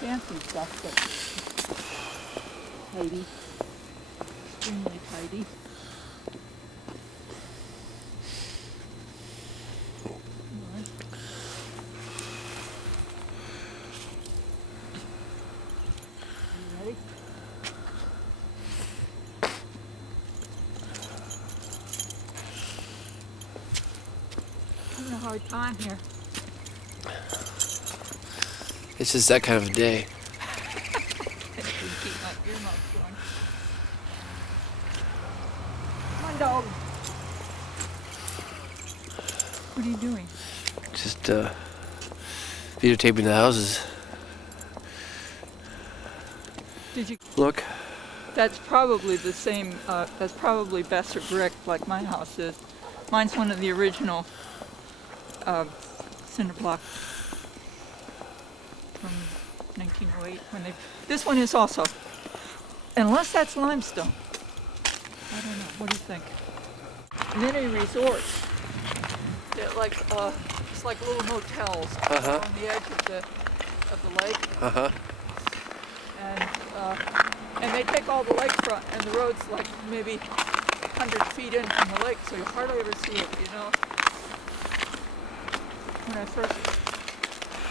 fancy stuff, but tidy, extremely tidy. Having a hard time here. It's just that kind of a day. Keep my earmuffs on. Come on, dog. What are you doing? Just videotaping the houses. Did you Look. That's probably the same. That's probably Besser brick, like my house is. Mine's one of the original cinder block from 1908. This one is also, unless that's limestone. I don't know. What do you think? Many resorts. They're like it's like little motels on the edge of the lake. And they take all the lakefront, and the road's like maybe 100 feet in from the lake, so you hardly ever see it, you know. When I first,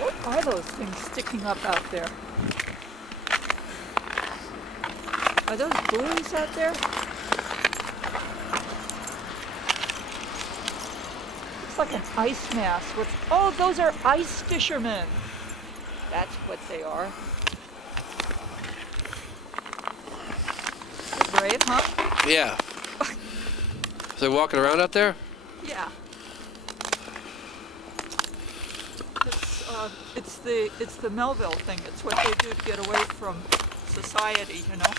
what are those things sticking up out there? Are those buoys out there? Looks like an ice mass. Oh, those are ice fishermen. That's what they are. Brave, huh? Yeah. So they're walking around out there? Yeah. It's the Melville thing. It's what they do to get away from society, you know.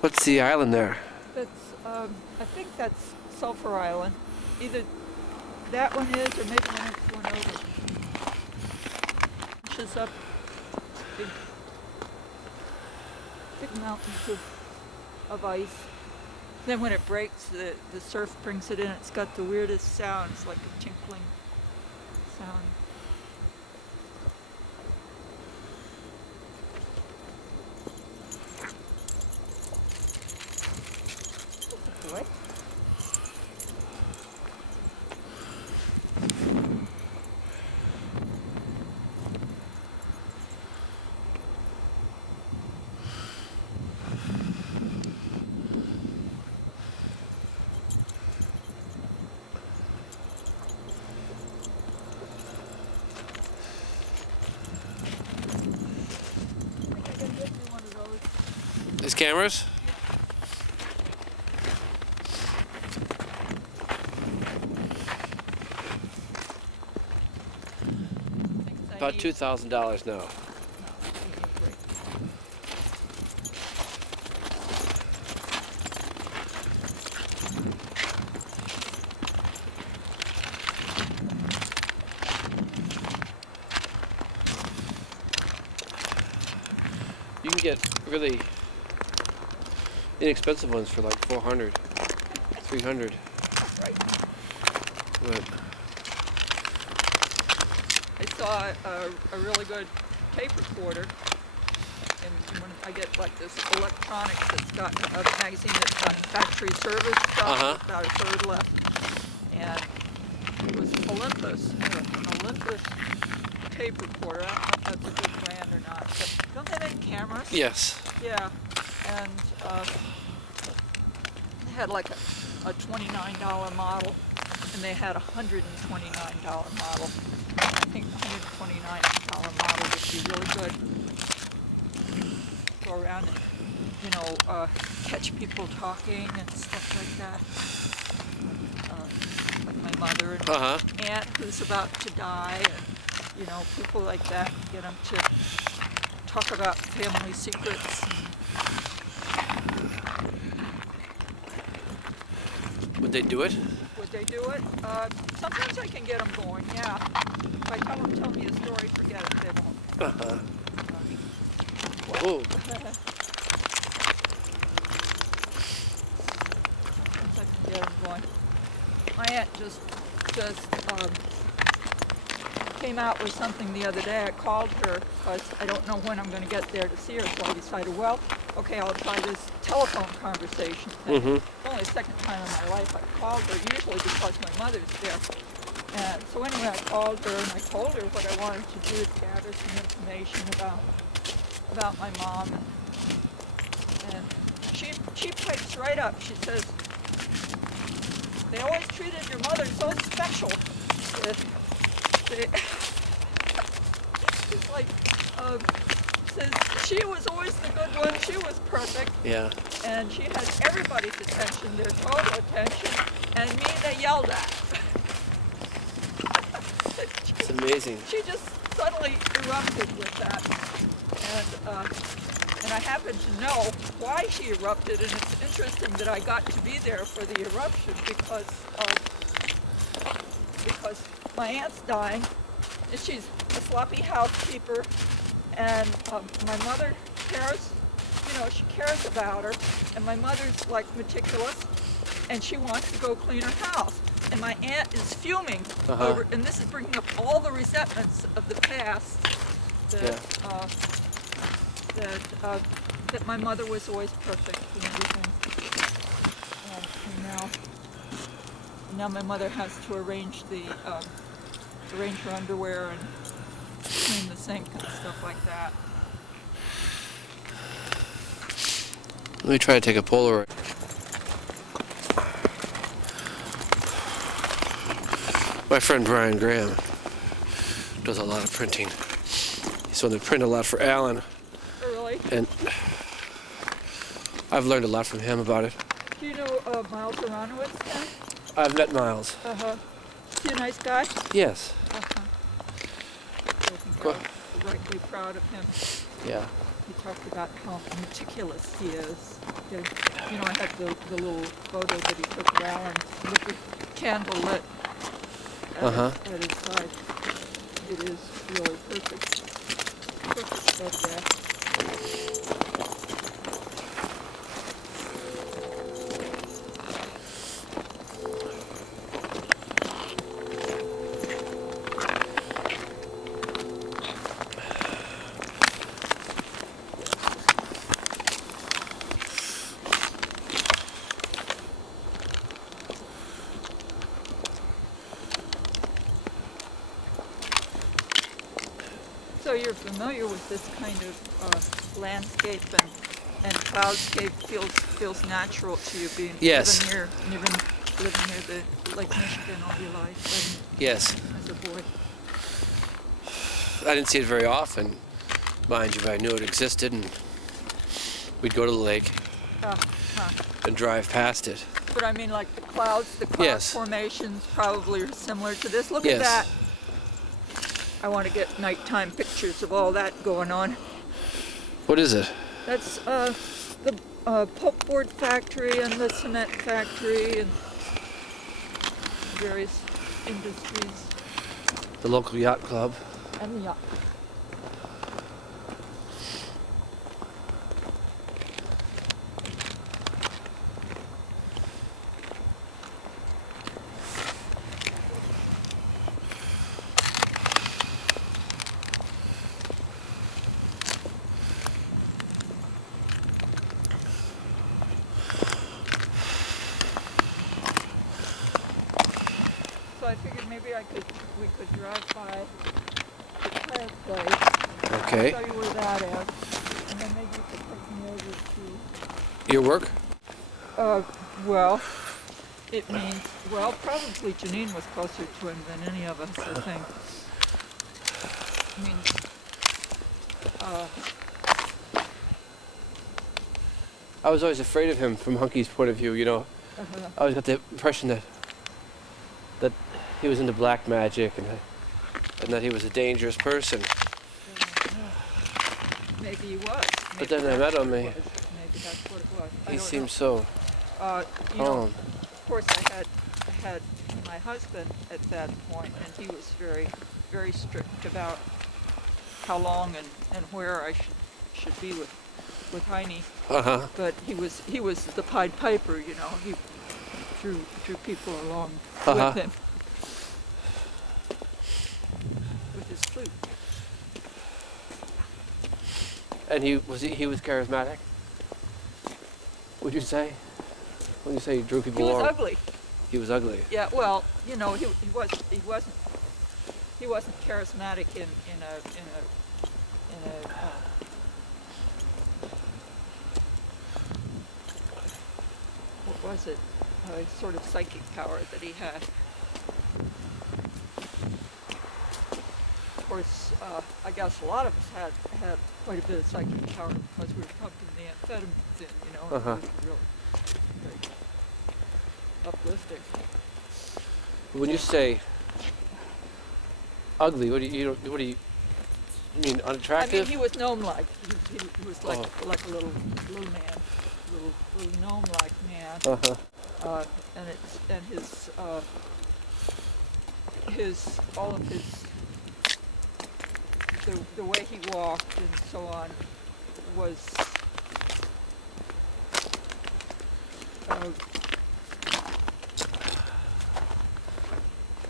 What's the island there? That's I think that's Sulphur Island. Either that one is, or maybe the next one over. Which is up big mountains of ice. Then when it breaks, the surf brings it in. It's got the weirdest sound. It's like a tinkling sound. What? These cameras? About $2,000 now. You can get really inexpensive ones for like 400, 300. Right. But I saw a really good tape recorder, and when I get like this electronics that's got a magazine that's got factory service stuff, about a third left, and it was Olympus, an Olympus tape recorder. I don't know if that's a good brand or not, but don't they make cameras? yes. Yeah, and they had like a $29 model, and they had a $129 model. I think the $129 model would be really good. Go around and, you know, catch people talking and stuff like that. Like my mother and my aunt who's about to die, and, you know, people like that, get them to talk about family secrets. And Would they do it? Would they do it? Sometimes I can get them going, yeah. If I tell me a story, forget it, they won't. Uh-huh. Well, Whoa. Sometimes I can get them going. My aunt just came out with something the other day. I called her because I don't know when I'm going to get there to see her, so I decided, well, okay, I'll try this telephone conversation thing. Mm-hmm. It's only the second time in my life I've called her, usually because my mother's there. And so anyway, I called her and I told her what I wanted to do to gather some information about my mom. And she pipes right up. She says, they always treated your mother so special. It's like, says she was always the good one. She was perfect. Yeah. And she had everybody's attention, their total attention, and me they yelled at. It's amazing. She just suddenly erupted with that. And I happen to know why she erupted, and it's interesting that I got to be there for the eruption because my aunt's dying, and she's a sloppy housekeeper, and my mother cares, she cares about her, and my mother's like meticulous, and she wants to go clean her house. And my aunt is fuming over, and this is bringing up all the resentments of the past that my mother was always perfect and everything. And now my mother has to arrange her underwear and clean the sink and stuff like that. Let me try to take a Polaroid. My friend Brian Graham does a lot of printing. He's one that print a lot for Alan. Really? And I've learned a lot from him about it. Do you know Miles Aronowitz then? I've met Miles. Uh-huh. Is he a nice guy? Yes. Uh-huh. I think I was rightly proud of him. Yeah. He talked about how meticulous he is. I had the little photo that he took of Alan with the candle lit at his side. It is really perfect. Perfect photograph. So you're familiar with this kind of landscape and cloudscape feels natural to you, being Yes. living near the Lake Michigan all your life. Yes. As a boy. I didn't see it very often, mind you, but I knew it existed, and we'd go to the lake and drive past it. But I mean, like the cloud Yes. formations probably are similar to this. Look at Yes. that. I want to get nighttime pictures of all that going on. What is it? That's the pulpboard factory and the cement factory and various industries. The local yacht club. And the yacht. So I figured maybe we could drive by the Claire place. Okay. Show you where that is. And then maybe you could take me over to Your work? well, it means, probably Janine was closer to him than any of us, I think. It means, I was always afraid of him from Hunky's point of view, I always got the impression that he was into black magic and that he was a dangerous person. maybe he was. But then I met him, Maybe that's what it was. he seemed so You know, calm. course, I had my husband at that point, and he was very, very strict about how long and where I should be with Heine. But he was the Pied Piper, you know. He drew people along with him with his flute. And he was charismatic? Would you say? When you say he drew people He was along? ugly. He was ugly. Yeah, well, you know, he wasn't charismatic in a what was it? A sort of psychic power that he had. Of course, I guess a lot of us had quite a bit of psychic power because we were pumping the amphetamines in, you know, and it was really very uplifting. When you say ugly, what do you mean? Unattractive? I mean, he was gnome-like. He was like a little man, little gnome-like man. And his all of his the way he walked and so on was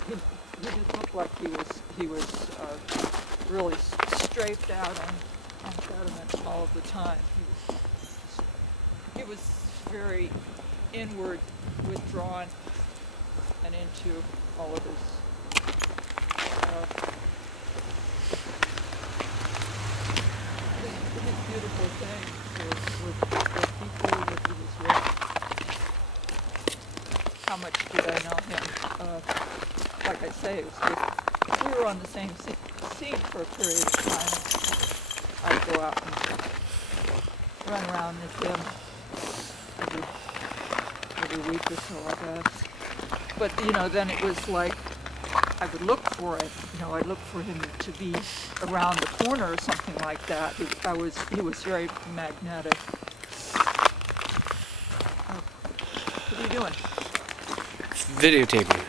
he didn't look like he was really strafed out on amphetamine all of the time. He was very inward, withdrawn, and into all of his beautiful things with people that he was with. How much did I know him? Like I say, we were on the same scene for a period of time. I'd go out and run around with him every week or so, I guess. But, you know, then it was like I would look for it. You know, I'd look for him to be around the corner or something like that. He was very magnetic. Oh, what are you doing? Videotaping.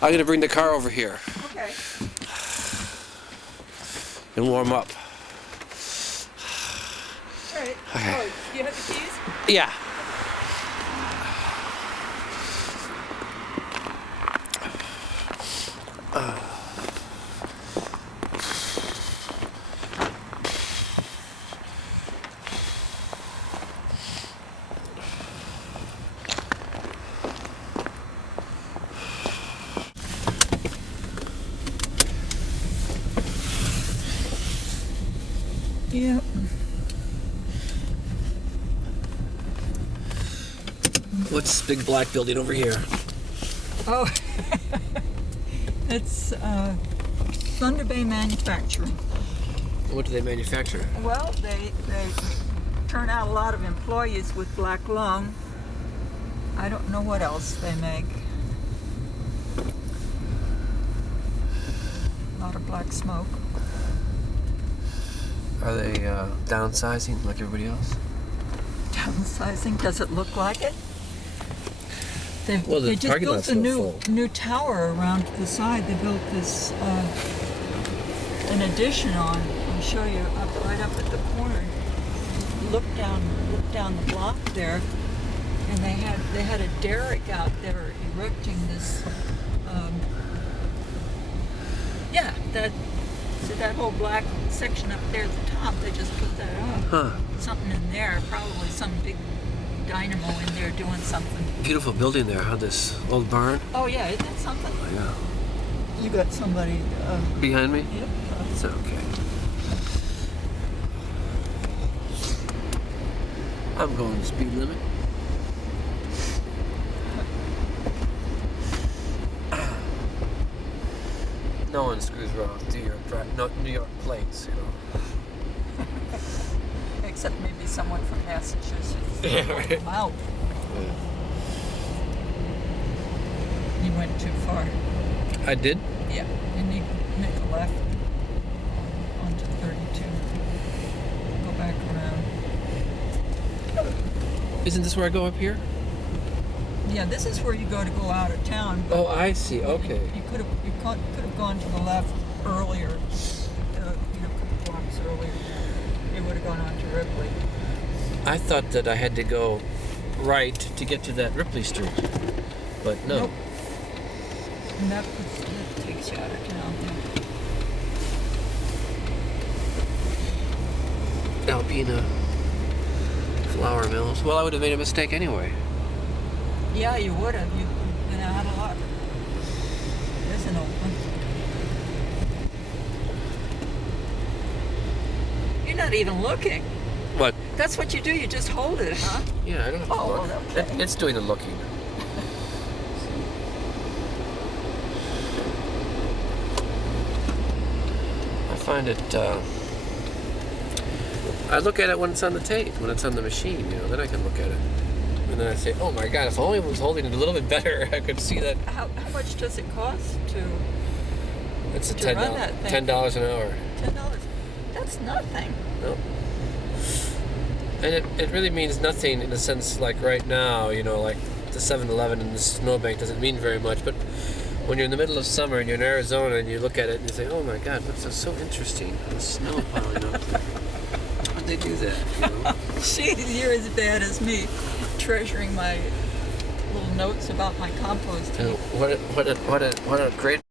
I'm gonna bring the car over here Okay. and warm up. All right. Okay. Oh, do you have the keys? Yeah. Yeah. What's this big black building over here? Oh, it's Thunder Bay Manufacturing. What do they manufacture? Well, they turn out a lot of employees with black lung. I don't know what else they make. A lot of black smoke. Are they downsizing like everybody else? Downsizing? Does it look like it? Well, the They just parking built lot's a so new full. tower around the side. They built this an addition on. I'll show you right up at the corner. Look down the block there, and they had a derrick out there erecting this. That whole black section up there at the top. They just put that up. Huh. Something in there, probably some big dynamo in there doing something. Beautiful building there, huh? This old barn. Oh yeah, isn't that something? Oh, yeah. You got somebody. Behind me? Yep. It's okay. I'm going the speed limit. No one screws around with New York plates, you know. except maybe someone from Massachusetts. Yeah, right. Come out. You went too far. I did? Yeah, you need to make a left onto 32. Go back around. Isn't this where I go up here? Yeah, this is where you go to go out of town. Oh, I see. Okay. You could have gone to the left earlier, a couple blocks earlier. You would have gone on to Ripley. I thought that I had to go right to get to that Ripley Street, but no. Nope. And that takes you out of town. Alpina flour mills. Well, I would have made a mistake anyway. Yeah, you would have. You'd been out of luck. It isn't open. You're not even looking. What? That's what you do. You just hold it, huh? Yeah, I don't have to Oh, look. okay. It's doing the looking. I find it. I look at it when it's on the tape, when it's on the machine. Then I can look at it, and then I say, "Oh my God! If only I was holding it a little bit better, I could see that." How much does it cost to It's a to run that thing? $10 an hour. $10? That's nothing. No. And it really means nothing in a sense, like right now, like the 7-Eleven and the snowbank doesn't mean very much, but when you're in the middle of summer and you're in Arizona and you look at it and you say, oh my God, what's so interesting? The snow piling up. How'd they do that? Jeez, you're as bad as me, treasuring my little notes about my compost heap. What a great